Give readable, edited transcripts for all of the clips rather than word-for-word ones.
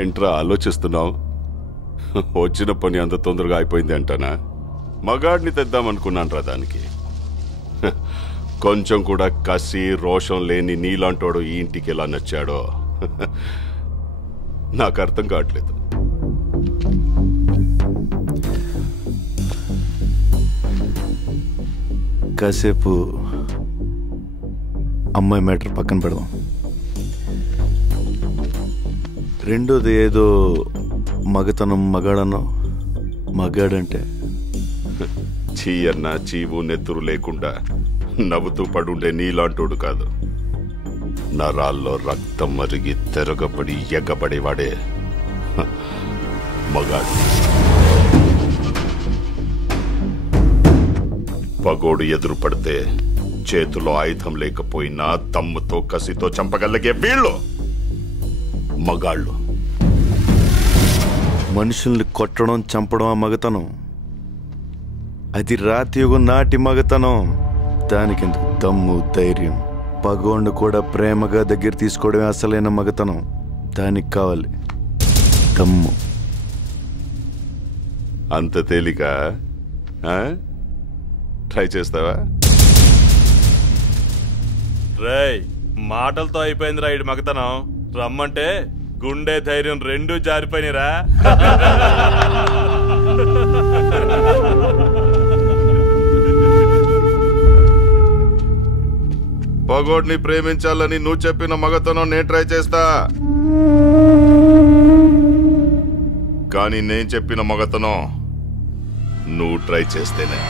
ఏంట్రా ఆలోచిస్తున్నావు? వచ్చిన పని అంత తొందరగా అయిపోయింది అంటానా? మగాడిని తెద్దామనుకున్నాను రా దానికి. కొంచెం కూడా కసి రోషం లేని నీలాంటోడు ఈ ఇంటికి ఎలా నచ్చాడో నాకు అర్థం కావట్లేదు. కాసేపు అమ్మాయి మ్యాటర్ పక్కన పెడదాం. రెండోది ఏదో మగతనం మగాడన్నో. మగాడంటే చీ అన్న చీవు నెత్తురు లేకుండా నవ్వుతూ పడుండే నీలాంటోడు కాదు. నరాల్లో రక్తం మరిగి తెరగబడి ఎగబడేవాడే మగాడు. పగోడు ఎదురు పడితే చేతిలో ఆయుధం లేకపోయినా దమ్ముతో కసితో చంపగలిగే వీళ్ళు మగాళ్ళు. మనుషుల్ని కొట్టడం చంపడం ఆ మగతనం. అది రాతియుగం నాటి మగతనం. దానికెందుకు దమ్ము ధైర్యం? పగోండు కూడా ప్రేమగా దగ్గర తీసుకోవడమే అసలైన మగతనం. దానికి కావాలి దమ్ము. అంత తేలిక? ట్రై చేస్తావా? రేయ్, మాటలతో అయిపోయింది రైడ్ మగతనం. రమ్మంటే గుండె ధైర్యం రెండూ జారిపోయినరా. పగోడ్ని ప్రేమించాలని నువ్వు చెప్పిన మగతనం నేను ట్రై చేస్తా. కానీ నేను చెప్పిన మగతనం నువ్వు ట్రై చేస్తేనే.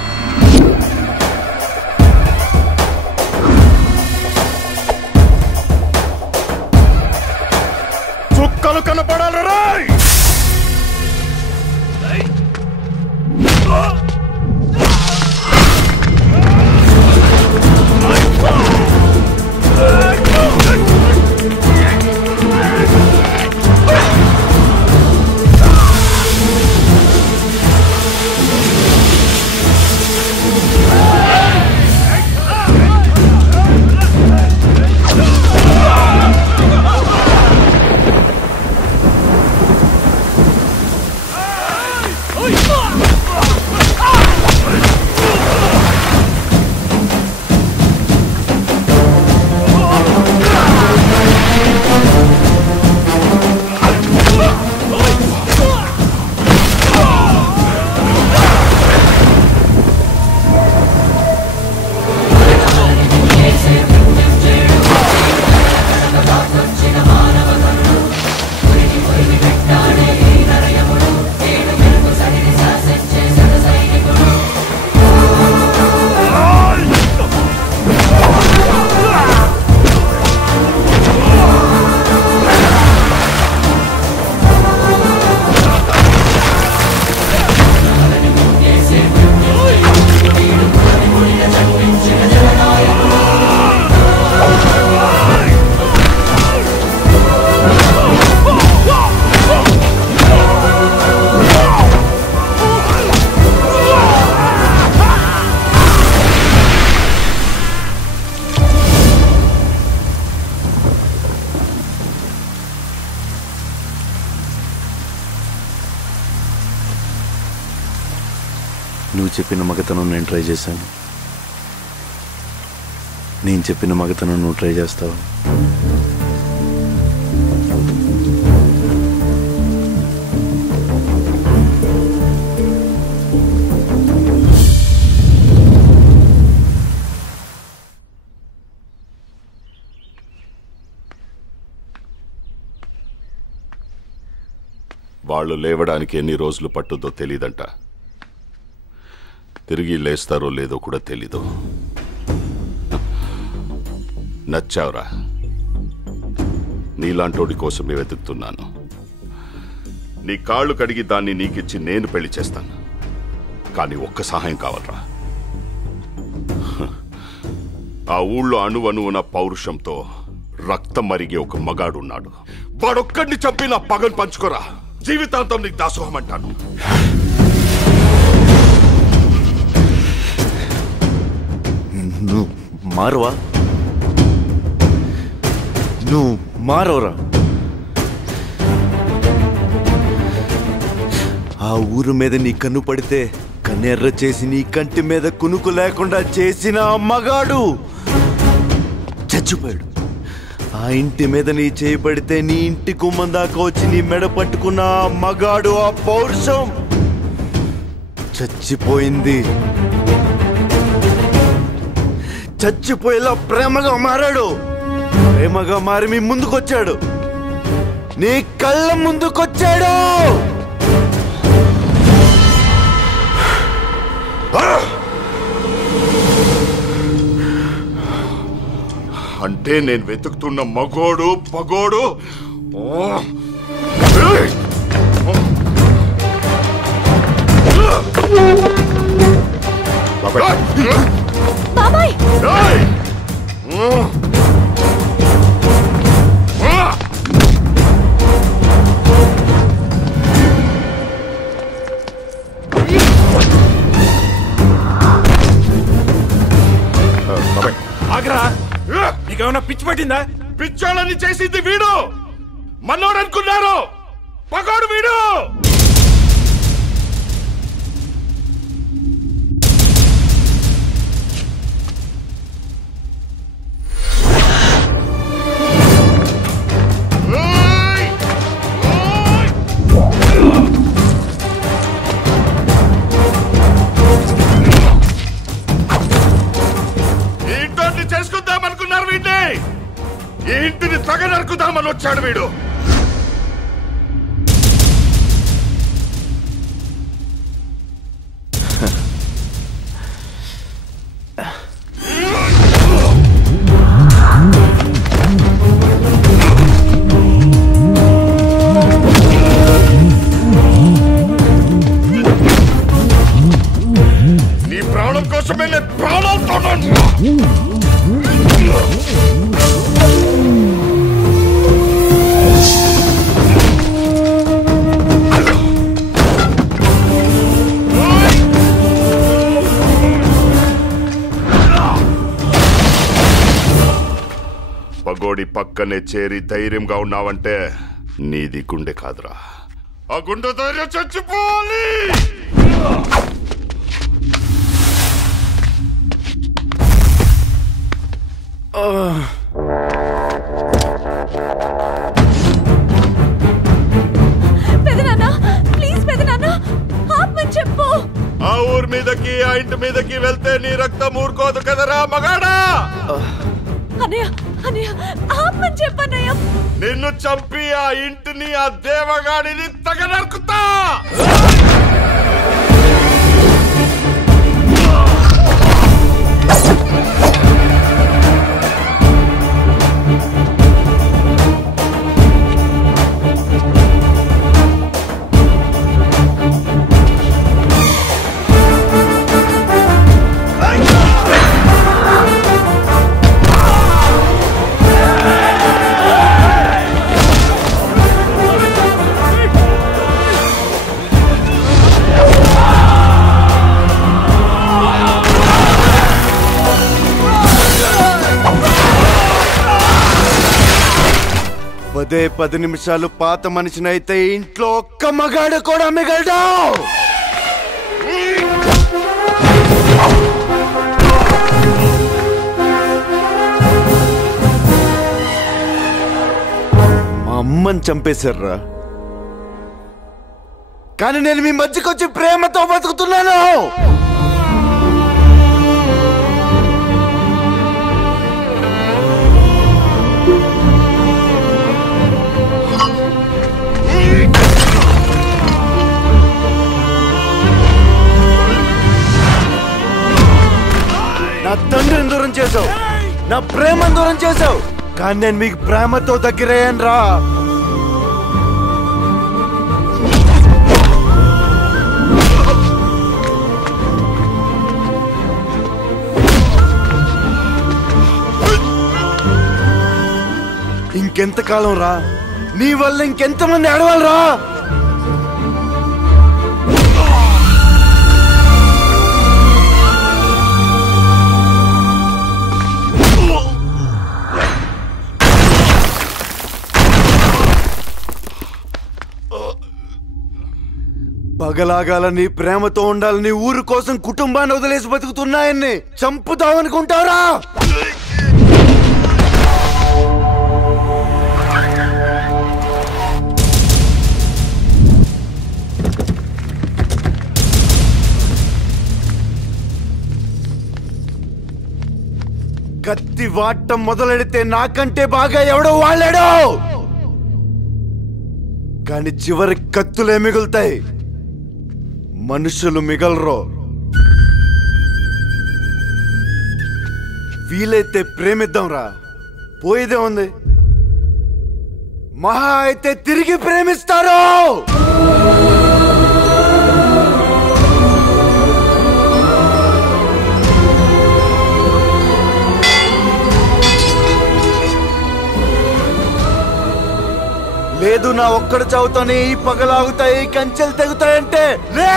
చుక్కలు కనపడాలి రాయ్. నువ్వు చెప్పిన మగతనం నేను ట్రై చేశాను. నేను చెప్పిన మగతనం నువ్వు ట్రై చేస్తావు. వాళ్ళు లేవడానికి ఎన్ని రోజులు పట్టుద్దో తెలీదంట. తిరిగి లేస్తారో లేదో కూడా తెలీదు. నచ్చావురా. నీలాంటోడి కోసమే వెతుకుతున్నాను. నీ కాళ్ళు కడిగి దాన్ని నీకిచ్చి నేను పెళ్లి చేస్తాను. కానీ ఒక్క సహాయం కావాలరా. ఆ ఊళ్ళో అణువణువున పౌరుషంతో రక్తం మరిగే ఒక మగాడున్నాడు. వాడొక్కడిని చంపి నా పగను పంచుకోరా. జీవితాంతం నీకు దాసోహం అంటాను. నువ్వు మారవా? నువ్వు మారవరా? ఆ ఊరు మీద నీ కన్ను పడితే కన్నెర్ర చేసి నీ కంటి మీద కునుకు లేకుండా చేసిన ఆ మగాడు చచ్చిపోయాడు. ఆ ఇంటి మీద నీ చేయి పడితే నీ ఇంటి గుమ్మం దాకా వచ్చి నీ మెడ పట్టుకున్న ఆ మగాడు, ఆ పౌరుషం చచ్చిపోయింది. చచ్చిపోయేలా ప్రేమగా మారాడు. ప్రేమగా మారి మీ ముందుకొచ్చాడు, నీ కళ్ళ ముందుకొచ్చాడు. అంటే నేను వెతుకుతున్న మగోడు పగోడు బాబాయ్ ఆగ్రా, నీకేమన్నా పిచ్చి పట్టిందా? పిచ్చోళ్ళని చేసింది వీడు. మనోడు అనుకున్నారు, పగోడు వీడు. చేసుకుందామనుకున్నారు వీడిని. ఈ ఇంటిని తగ నరుకుదామని వచ్చాడు వీడు. నీ ప్రాణం కోసమే నేను ప్రాణాలతో పగోడి పక్కనే చేరి ధైర్యంగా ఉన్నావంటే నీది గుండె కాదురా. ఆ గుండె ధైర్యం చచ్చిపోవాలి. చెప్పు. ఆ ఊరి మీదకి, ఆ ఇంటి మీదకి వెళ్తే నీ రక్తం ఊరుకోదు కదరా మగాడా. చెప్పన్నయ్య, నిన్ను చంపి ఆ ఇంటిని, ఆ దేవగాడిని తగ నరుకుతా. పదే 10 నిమిషాలు పాత మనిషినైతే ఇంట్లో ఒక్క మగాడు కూడా మిగలడు. మా అమ్మని చంపేశారా, కానీ నేను మీ మధ్యకొచ్చి ప్రేమతో బతుకుతున్నాను. నా తండ్రిని దూరం చేసావు, నా ప్రేమను దూరం చేసావు, కానీ నేను మీకు ప్రేమతో దగ్గరయ్యాను రా. ఇంకెంతకాలం రా, నీ వల్ల ఇంకెంతమంది ఆడవాళ్ళు రా. పగలాగాలని ప్రేమతో ఉండాలని ఊరు కోసం కుటుంబాన్ని వదిలేసి బతుకుతున్నాయన్ని చంపుతావనుకుంటారా? కత్తి వాటం మొదలెడితే నాకంటే బాగా ఎవడో వాళ్ళాడు. కానీ చివరి కత్తులే మిగులుతాయి, మనుషులు మిగలరు. వీలైతే ప్రేమిద్దాంరా, పోయేదే ఉంది. మహా అయితే తిరిగి ప్రేమిస్తారు. లేదు నా ఒక్కడు చావుతానే ఈ పగలాగుతాయి, కంచెలు తెగుతాయంటే లే.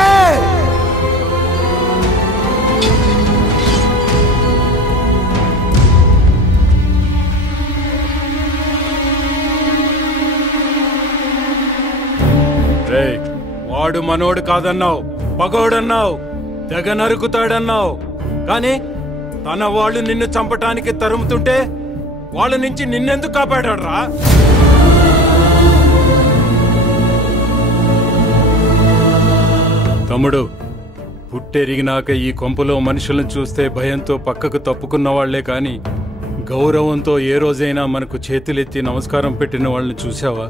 వాడు మనోడు కాదన్నావు, పగోడన్నావు, తెగ నరుకుతాడన్నావు. కానీ తన వాళ్ళు నిన్ను చంపటానికి తరుముతుంటే వాళ్ళ నుంచి నిన్నెందుకు కాపాడాడురా? తమ్ముడు, పుట్టెరిగినాక ఈ కొంపలో మనుషులను చూస్తే భయంతో పక్కకు తప్పుకున్న వాళ్లే కాని గౌరవంతో ఏ రోజైనా మనకు చేతులెత్తి నమస్కారం పెట్టిన వాళ్ళని చూసావా?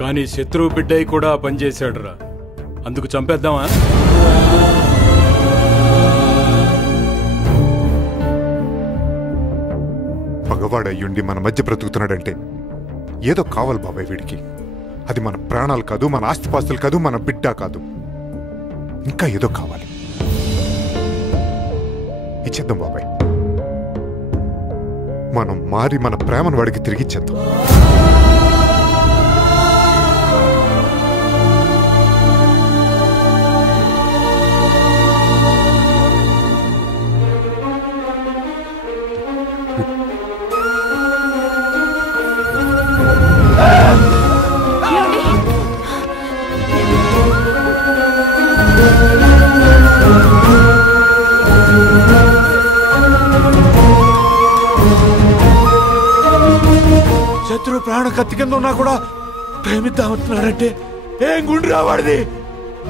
కానీ శత్రువు బిడ్డయి కూడా పనిచేశాడురా. అందుకు చంపేద్దామా? పగవాడయ్యుండి మన మధ్య బ్రతుకుతున్నాడంటే ఏదో కావాలి బాబాయ్ వీడికి. అది మన ప్రాణాలు కాదు, మన ఆస్తిపాస్తులు కాదు, మన బిడ్డ కాదు, ఇంకా ఏదో కావాలి. ఇచ్చేద్దాం బాబాయ్, మనం మారి మన ప్రేమను వాడికి తిరిగిచ్చేద్దాం. శత్రు ప్రాణం కత్తి కింద ఉన్నా కూడా ప్రేమిద్దామంటున్నాడంటే ఏం గుండె రావాడిది?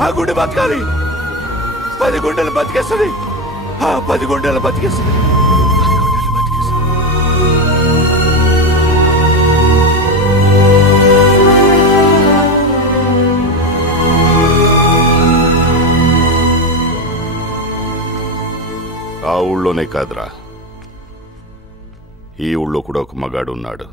ఆ గుండె బతకాలి. 10 గుండెలు బతికేస్తుంది. 10 గుండెలు బతికేస్తుంది. ఆ ఊళ్ళోనే కాదురా, ఈ ఊళ్ళో కూడా ఒక మగాడు ఉన్నాడు.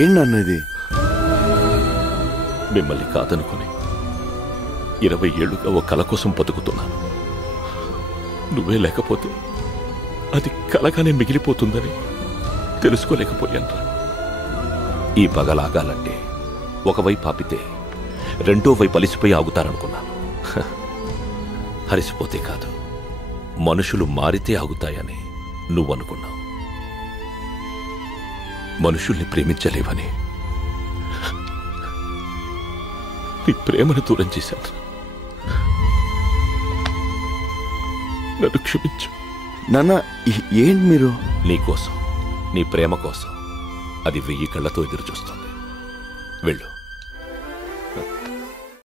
ఏంటన్నది? మిమ్మల్ని కాదనుకుని 20 ఏళ్లుగా ఓ కల కోసం బతుకుతున్నాను. నువ్వే లేకపోతే అది కలగానే మిగిలిపోతుందని తెలుసుకోలేకపోయాను. ఈ పగలాగాలంటే ఒకవైపు ఆపితే రెండో వైపు అలిసిపోయి ఆగుతారనుకున్నాను. అలిసిపోతే కాదు, మనుషులు మారితే ఆగుతాయని నువ్వనుకున్నావు. మనుషుల్ని ప్రేమించలేవని నీ ప్రేమను దూరం చేశాను. నన్ను క్షమించు. నాన్న, ఏంటి మీరు? నీకోసం, నీ ప్రేమ కోసం అది 1000 కళ్ళతో ఎదురు చూస్తుంది. వెళ్ళు.